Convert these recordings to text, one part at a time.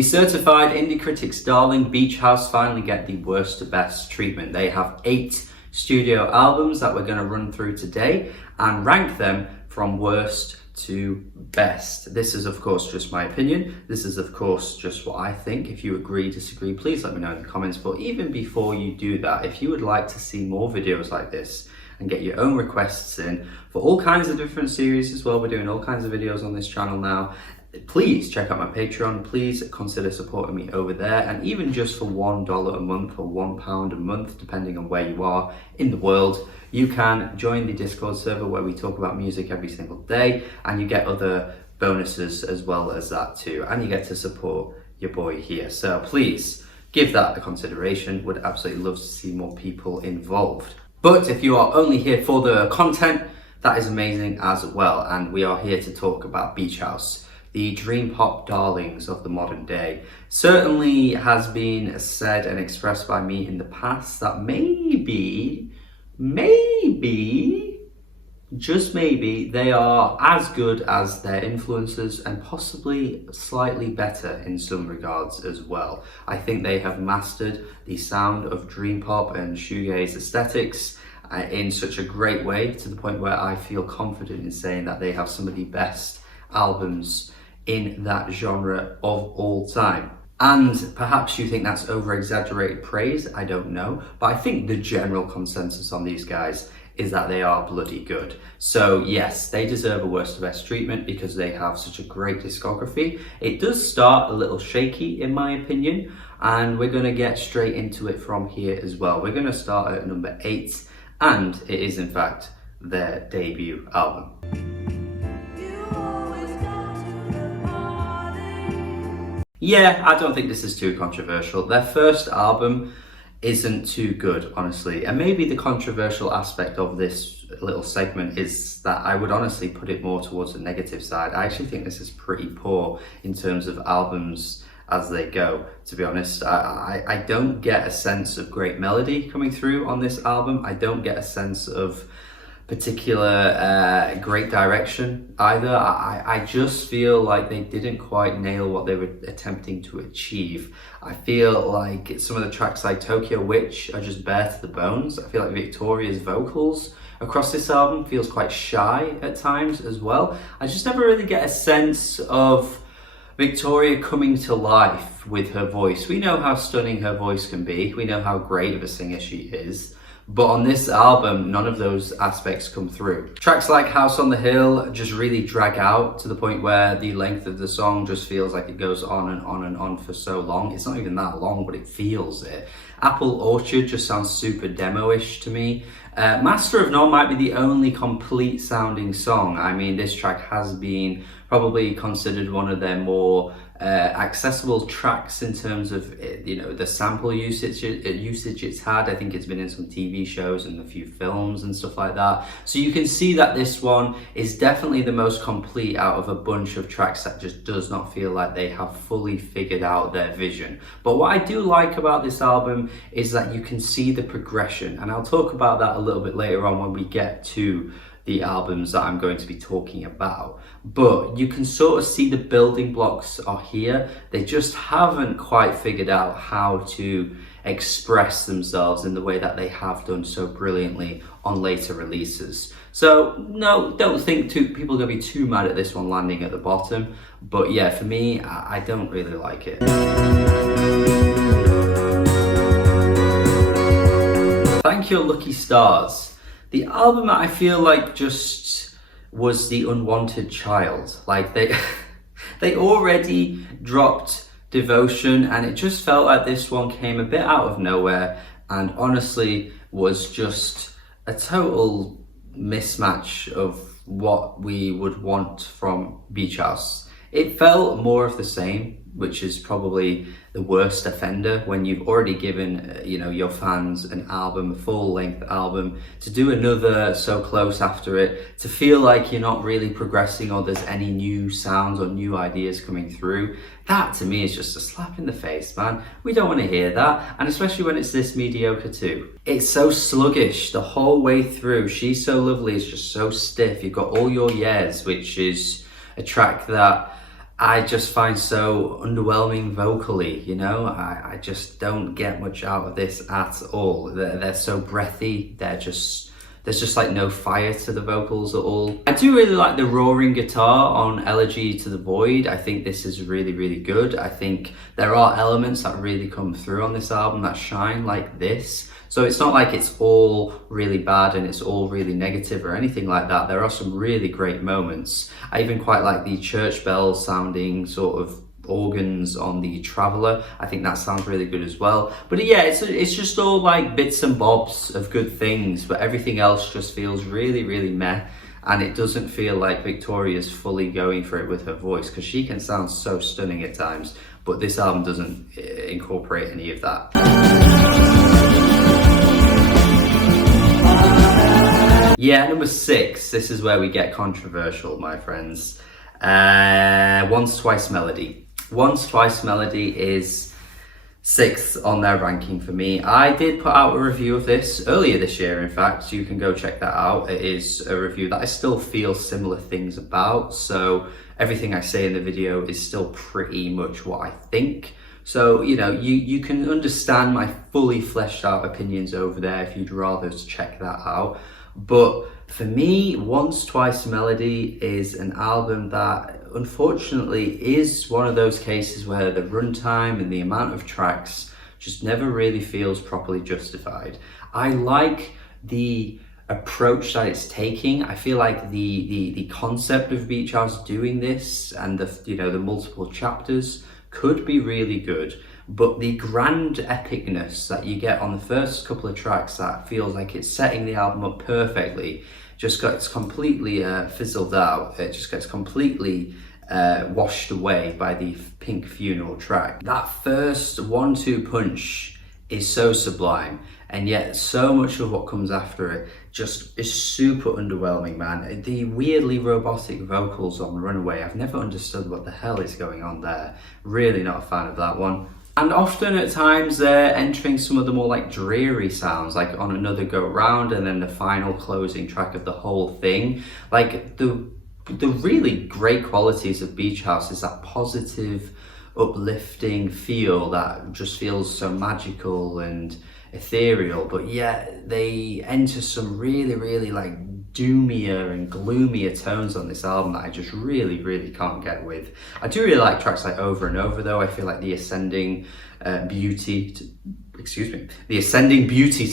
The certified indie critics darling Beach House finally get the worst to best treatment. They have 8 studio albums that we're going to run through today and rank them from worst to best. This is of course just my opinion. This is of course just what I think. If you agree, disagree, please let me know in the comments. But even before you do that, if you would like to see more videos like this and get your own requests in for all kinds of different series as well, we're doing all kinds of videos on this channel now, please check out my Patreon. Please consider supporting me over there, and even just for $1 a month or £1 a month, depending on where you are in the world, you can join the Discord server where we talk about music every single day, and you get other bonuses as well as that too, and you get to support your boy here. So please give that a consideration. Would absolutely love to see more people involved. But if you are only here for the content, that is amazing as well, and we are here to talk about Beach House, the dream pop darlings of the modern day. Certainly has been said and expressed by me in the past that maybe, just maybe, they are as good as their influences and possibly slightly better in some regards as well. I think they have mastered the sound of dream pop and shoegaze aesthetics in such a great way, to the point where I feel confident in saying that they have some of the best albums in that genre of all time. And perhaps you think that's over-exaggerated praise, I don't know, but I think the general consensus on these guys is that they are bloody good. So yes, they deserve a worst to best treatment because they have such a great discography. It does start a little shaky in my opinion, and we're going to get straight into it from here as well. We're going to start at number 8, and it is in fact their debut album. Yeah, I don't think this is too controversial. Their first album isn't too good, honestly. And maybe the controversial aspect of this little segment is that I would honestly put it more towards the negative side. I actually think this is pretty poor in terms of albums as they go, to be honest. I don't get a sense of great melody coming through on this album. I don't get a sense of particular great direction either. I just feel like they didn't quite nail what they were attempting to achieve. I feel like some of the tracks like Tokyo Witch are just bare to the bones. I feel like Victoria's vocals across this album feels quite shy at times as well. I just never really get a sense of Victoria coming to life with her voice. We know how stunning her voice can be. We know how great of a singer she is. But on this album, none of those aspects come through. Tracks like House on the Hill just really drag out to the point where the length of the song just feels like it goes on and on and on for so long. It's not even that long, but it feels it. Apple Orchard just sounds super demo-ish to me. Master of None might be the only complete sounding song. I mean, this track has been probably considered one of their more accessible tracks in terms of the sample usage it's had. I think it's been in some TV shows and a few films and stuff like that. So you can see that this one is definitely the most complete out of a bunch of tracks that just does not feel like they have fully figured out their vision. But what I do like about this album is that you can see the progression, and I'll talk about that a little bit later on when we get to the albums that I'm going to be talking about. But you can sort of see the building blocks are here. They just haven't quite figured out how to express themselves in the way that they have done so brilliantly on later releases. So no, don't think people are going to be too mad at this one landing at the bottom. But yeah, for me, I don't really like it. Thank Your Lucky Stars. The album I feel like just was the unwanted child. Like they already dropped Devotion, and it just felt like this one came a bit out of nowhere and honestly was just a total mismatch of what we would want from Beach House. It felt more of the same, which is probably the worst offender when you've already given your fans an album, a full-length album, to do another so close after it, to feel like you're not really progressing or there's any new sounds or new ideas coming through. That to me is just a slap in the face, man. We don't want to hear that, and especially when it's this mediocre too. It's so sluggish the whole way through. She's So Lovely is just so stiff. You've got All Your Years, which is a track that I just find so underwhelming vocally, you know? I just don't get much out of this at all. They're so breathy, there's just like no fire to the vocals at all. I do really like the roaring guitar on Elegy to the Void. I think this is really, really good. I think there are elements that really come through on this album that shine like this. So it's not like it's all really bad and it's all really negative or anything like that. There are some really great moments. I even quite like the church bell sounding sort of organs on the Traveller. I think that sounds really good as well. But yeah, it's just all like bits and bobs of good things, but everything else just feels really, really meh. And it doesn't feel like Victoria's fully going for it with her voice, because she can sound so stunning at times, but this album doesn't incorporate any of that. Yeah, number 6, this is where we get controversial, my friends. Once Twice Melody. Once Twice Melody is 6th on their ranking for me. I did put out a review of this earlier this year, in fact, so you can go check that out. It is a review that I still feel similar things about, so everything I say in the video is still pretty much what I think. So, you know, you can understand my fully fleshed out opinions over there if you'd rather check that out. But for me, Once Twice Melody is an album that unfortunately is one of those cases where the runtime and the amount of tracks just never really feels properly justified. I like the approach that it's taking. I feel like the concept of Beach House doing this and the multiple chapters could be really good, but the grand epicness that you get on the first couple of tracks that feels like it's setting the album up perfectly just gets completely fizzled out. It just gets completely washed away by the Pink Funeral track. That first 1-2 punch is so sublime, and yet so much of what comes after it just is super underwhelming, man. The weirdly robotic vocals on Runaway, I've never understood what the hell is going on there. Really not a fan of that one. And often at times they're entering some of the more like dreary sounds, like on Another Go Round and then the final closing track of the whole thing. Like the really great qualities of Beach House is that positive, uplifting feel that just feels so magical and ethereal, but yet they enter some really, really like doomier and gloomier tones on this album that I just really, really can't get with. I do really like tracks like Over and Over though. I feel like the ascending beauty to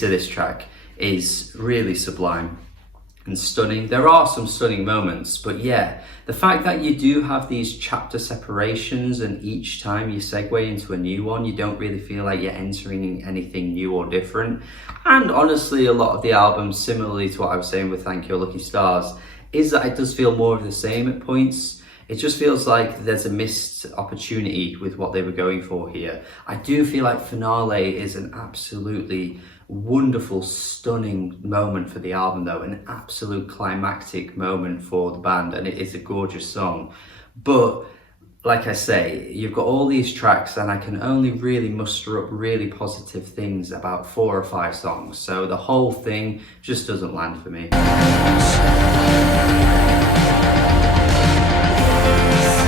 this track is really sublime and stunning. There are some stunning moments, but yeah, the fact that you do have these chapter separations and each time you segue into a new one, you don't really feel like you're entering anything new or different. And honestly, a lot of the album, similarly to what I was saying with Thank You Lucky Stars, is that it does feel more of the same at points. It just feels like there's a missed opportunity with what they were going for here. I do feel like Finale is an absolutely wonderful, stunning moment for the album though, an absolute climactic moment for the band, and it is a gorgeous song. But like I say, you've got all these tracks and I can only really muster up really positive things about 4 or 5 songs, so the whole thing just doesn't land for me.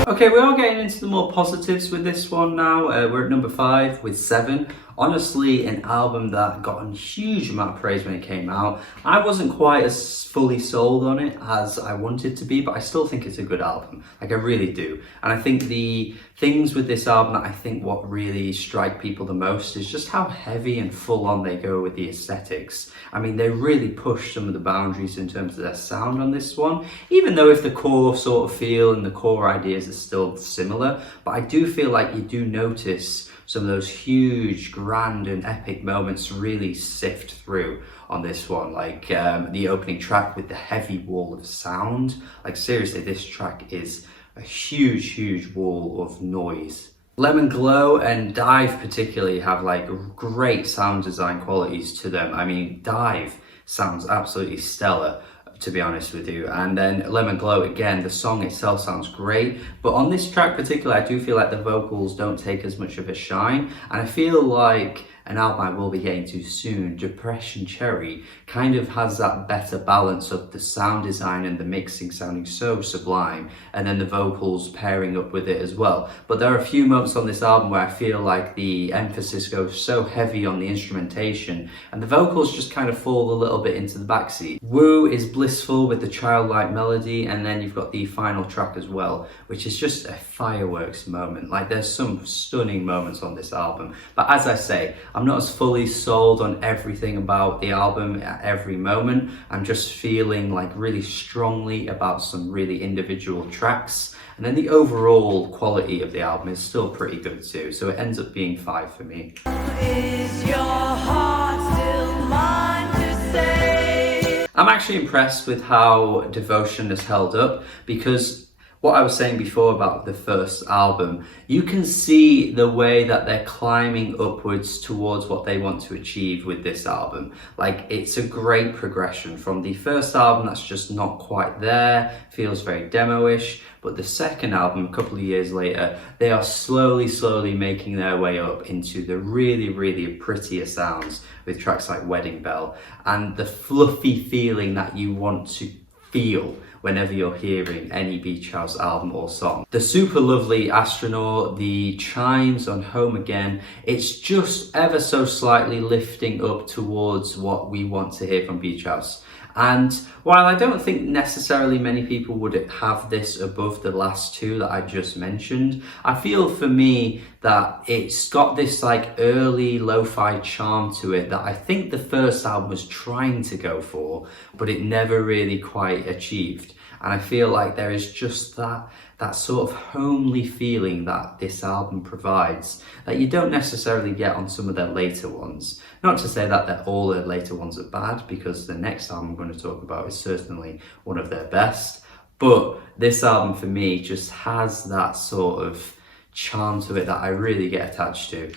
Okay, we are getting into the more positives with this one now. We're at number 5 with 7. Honestly, an album that got a huge amount of praise when it came out. I wasn't quite as fully sold on it as I wanted to be, but I still think it's a good album. Like, I really do. And I think the things with this album that I think what really strike people the most is just how heavy and full on they go with the aesthetics. I mean, they really push some of the boundaries in terms of their sound on this one, even though if the core sort of feel and the core ideas are still similar, but I do feel like you do notice some of those huge, grand and epic moments really sift through on this one, like the opening track with the heavy wall of sound. Like seriously, this track is a huge, huge wall of noise. Lemon Glow and Dive particularly have like great sound design qualities to them. I mean, Dive sounds absolutely stellar, to be honest with you, and then Lemon Glow, again, the song itself sounds great, but on this track particularly, I do feel like the vocals don't take as much of a shine, and I feel like an album I will be getting to soon, Depression Cherry, kind of has that better balance of the sound design and the mixing sounding so sublime, and then the vocals pairing up with it as well. But there are a few moments on this album where I feel like the emphasis goes so heavy on the instrumentation and the vocals just kind of fall a little bit into the backseat. Woo is blissful with the childlike melody, and then you've got the final track as well, which is just a fireworks moment. Like, there's some stunning moments on this album, but as I say, I'm not as fully sold on everything about the album at every moment. I'm just feeling like really strongly about some really individual tracks, and then the overall quality of the album is still pretty good too, so it ends up being 5 for me. Is your heart still mine to say? I'm actually impressed with how Devotion has held up, because what I was saying before about the first album, you can see the way that they're climbing upwards towards what they want to achieve with this album. Like, it's a great progression from the first album that's just not quite there, feels very demo-ish, but the second album, a couple of years later, they are slowly making their way up into the really prettier sounds with tracks like Wedding Bell and the fluffy feeling that you want to feel whenever you're hearing any Beach House album or song. The super lovely Astronaut, the chimes on Home Again, it's just ever so slightly lifting up towards what we want to hear from Beach House. And while I don't think necessarily many people would have this above the last two that I just mentioned, I feel for me that it's got this like early lo-fi charm to it that I think the first album was trying to go for, but it never really quite achieved. And I feel like there is just that sort of homely feeling that this album provides that you don't necessarily get on some of their later ones. Not to say that all their later ones are bad, because the next album I'm going to talk about is certainly one of their best. But this album for me just has that sort of charm to it that I really get attached to.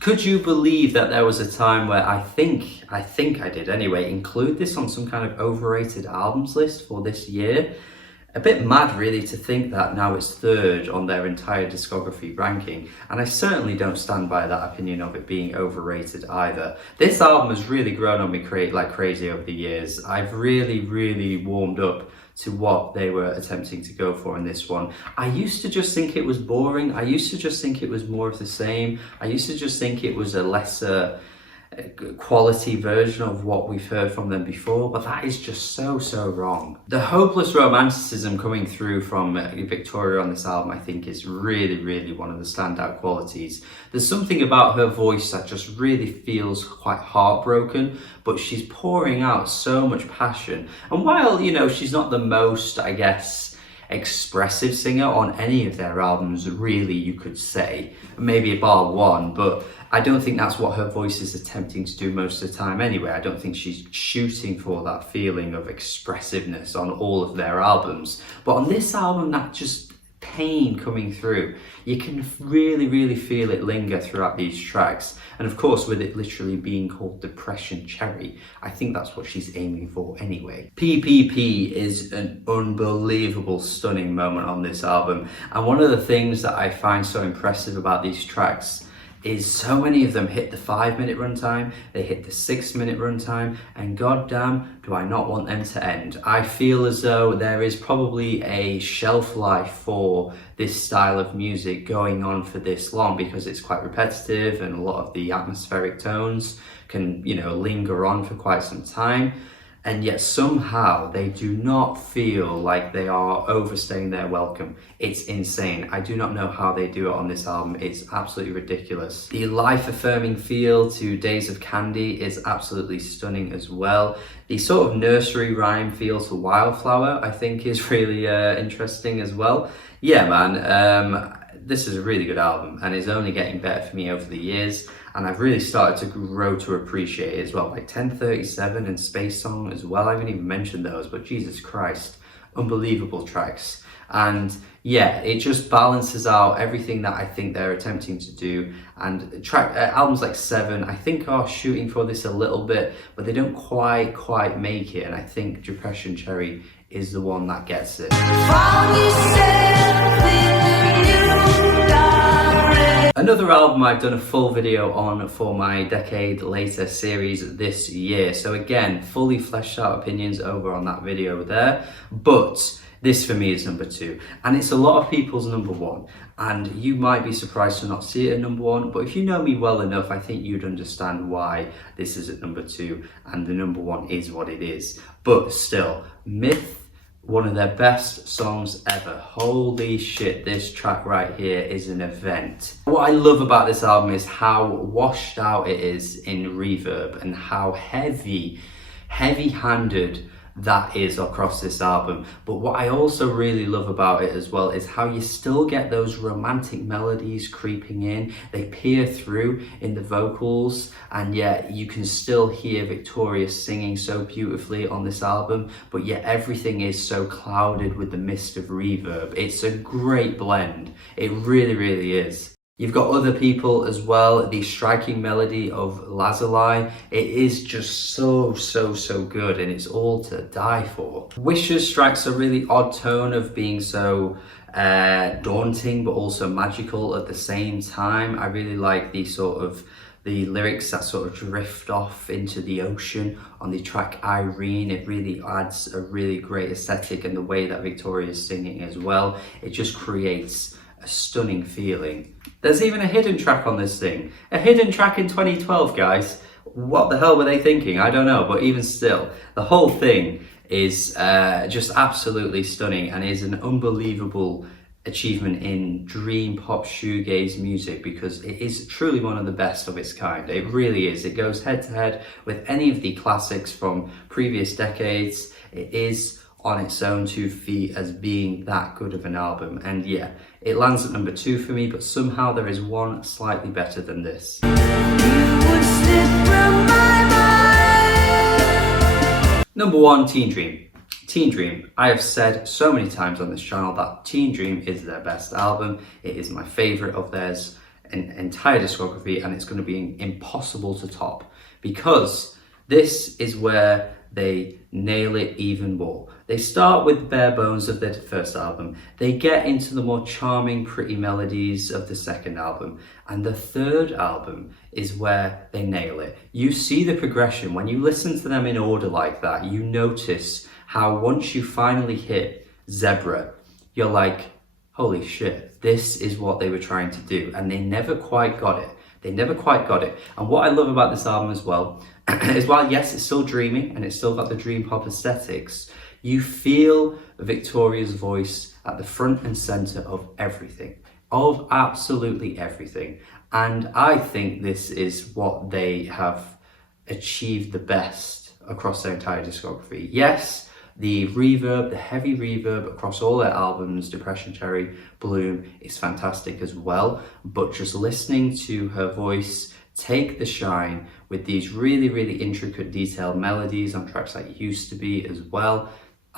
Could you believe that there was a time where I think I did anyway, include this on some kind of overrated albums list for this year? A bit mad really to think that now it's third on their entire discography ranking, and I certainly don't stand by that opinion of it being overrated either. This album has really grown on me like crazy over the years. I've really warmed up to what they were attempting to go for in this one. I used to just think it was boring. I used to just think it was more of the same. I used to just think it was a lesser quality version of what we've heard from them before, but that is just so wrong. The hopeless romanticism coming through from Victoria on this album I think is really one of the standout qualities. There's something about her voice that just really feels quite heartbroken, but she's pouring out so much passion. And while, you know, she's not the most, I guess, expressive singer on any of their albums, really, you could say, maybe bar one, but I don't think that's what her voice is attempting to do most of the time anyway. I don't think she's shooting for that feeling of expressiveness on all of their albums. But on this album, that just pain coming through, you can really feel it linger throughout these tracks. And of course, with it literally being called Depression Cherry, I think that's what she's aiming for anyway. PPP is an unbelievable, stunning moment on this album. And one of the things that I find so impressive about these tracks is so many of them hit the 5-minute runtime, they hit the 6-minute runtime, and goddamn, do I not want them to end. I feel as though there is probably a shelf life for this style of music going on for this long, because it's quite repetitive and a lot of the atmospheric tones can, you know, linger on for quite some time. And yet somehow they do not feel like they are overstaying their welcome. It's insane. I do not know how they do it on this album. It's absolutely ridiculous. The life-affirming feel to Days of Candy is absolutely stunning as well. The sort of nursery rhyme feel to Wildflower, I think, is really interesting as well. Yeah, man, this is a really good album and is only getting better for me over the years. And I've really started to grow to appreciate it as well. Like 1037 and Space Song as well. I haven't even mentioned those, but Jesus Christ, unbelievable tracks. And yeah, it just balances out everything that I think they're attempting to do. And albums like Seven, I think, are shooting for this a little bit, but they don't quite make it. And I think Depression Cherry is the one that gets it. Found yourself in the Another album I've done a full video on for my Decade Later series this year. So again, fully fleshed out opinions over on that video there. But this for me is number 2. And it's a lot of people's number 1. And you might be surprised to not see it at number 1. But if you know me well enough, I think you'd understand why this is at number 2. And the number 1 is what it is. But still, Myth, one of their best songs ever. Holy shit, this track right here is an event. What I love about this album is how washed out it is in reverb and how heavy-handed that is across this album. But what I also really love about it as well is how you still get those romantic melodies creeping in. They peer through in the vocals, and yet you can still hear Victoria singing so beautifully on this album, but yet everything is so clouded with the mist of reverb. It's a great blend. It really, really is. You've got Other People as well, the striking melody of Lazuli. It is just so good, and it's all to die for. Wishes strikes a really odd tone of being so daunting but also magical at the same time. I really like the lyrics that sort of drift off into the ocean on the track Irene. It really adds a really great aesthetic, and the way that Victoria is singing as well, it just creates a stunning feeling. There's even a hidden track on this thing. A hidden track in 2012, guys. What the hell were they thinking? I don't know, but even still, the whole thing is just absolutely stunning and is an unbelievable achievement in dream pop shoegaze music, because it is truly one of the best of its kind. It really is. It goes head to head with any of the classics from previous decades. It is on its own 2 feet as being that good of an album, and yeah, it lands at number 2 for me, but somehow there is one slightly better than this. Number 1, Teen Dream. Teen Dream. I have said so many times on this channel that Teen Dream is their best album. It is my favourite of theirs entire discography, and it's going to be impossible to top, because this is where they nail it even more. They start with bare bones of their first album. They get into the more charming, pretty melodies of the second album. And the third album is where they nail it. You see the progression. When you listen to them in order like that, you notice how once you finally hit Zebra, you're like, holy shit, this is what they were trying to do. And they never quite got it. They never quite got it. And what I love about this album as well is, while yes, it's still dreamy and it's still got the dream pop aesthetics, you feel Victoria's voice at the front and center of everything, of absolutely everything. And I think this is what they have achieved the best across their entire discography. Yes, the reverb, the heavy reverb across all their albums, Depression Cherry, Bloom, is fantastic as well. But just listening to her voice take the shine with these really intricate, detailed melodies on tracks like Used to Be as well,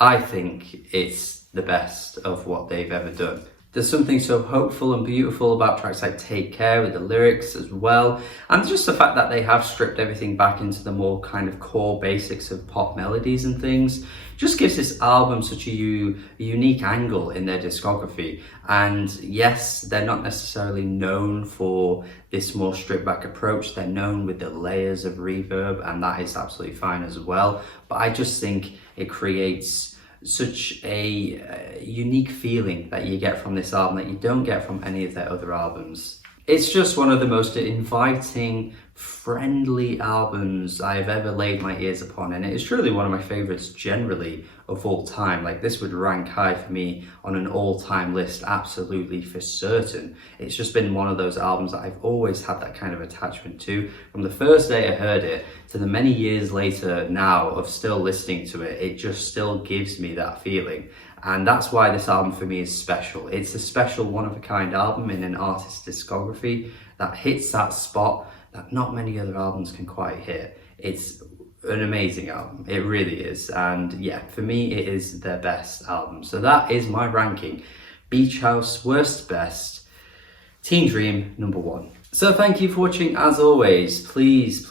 I think it's the best of what they've ever done. There's something so hopeful and beautiful about tracks like Take Care with the lyrics as well. And just the fact that they have stripped everything back into the more kind of core basics of pop melodies and things just gives this album such a unique angle in their discography. And yes, they're not necessarily known for this more stripped back approach. They're known with the layers of reverb, and that is absolutely fine as well. But I just think it creates such a unique feeling that you get from this album that you don't get from any of their other albums. It's just one of the most inviting, friendly albums I've ever laid my ears upon, and it is truly one of my favorites generally of all time. Like, this would rank high for me on an all-time list, absolutely, for certain. It's just been one of those albums that I've always had that kind of attachment to. From the first day I heard it to the many years later now of still listening to it, it just still gives me that feeling. And that's why this album for me is special. It's a special, one-of-a-kind album in an artist's discography that hits that spot that not many other albums can quite hit. It's an amazing album, it really is. And yeah, for me, it is their best album. So that is my ranking. Beach House, worst to best. Teen Dream, number 1. So thank you for watching. As always, please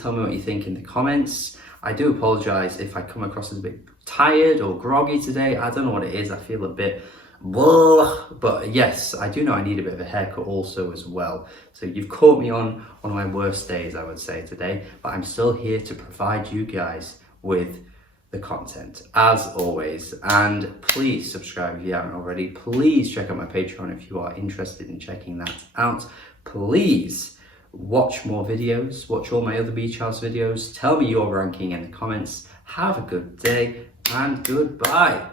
tell me what you think in the comments. I do apologise if I come across as a bit tired or groggy today. I don't know what it is. I feel a bit But yes, I do know I need a bit of a haircut also as well. So you've caught me on one of my worst days, I would say, today, but I'm still here to provide you guys with the content as always. And please subscribe if you haven't already. Please check out my Patreon if you are interested in checking that out. Please watch more videos, watch all my other beach house videos. Tell me your ranking in the comments. Have a good day and goodbye.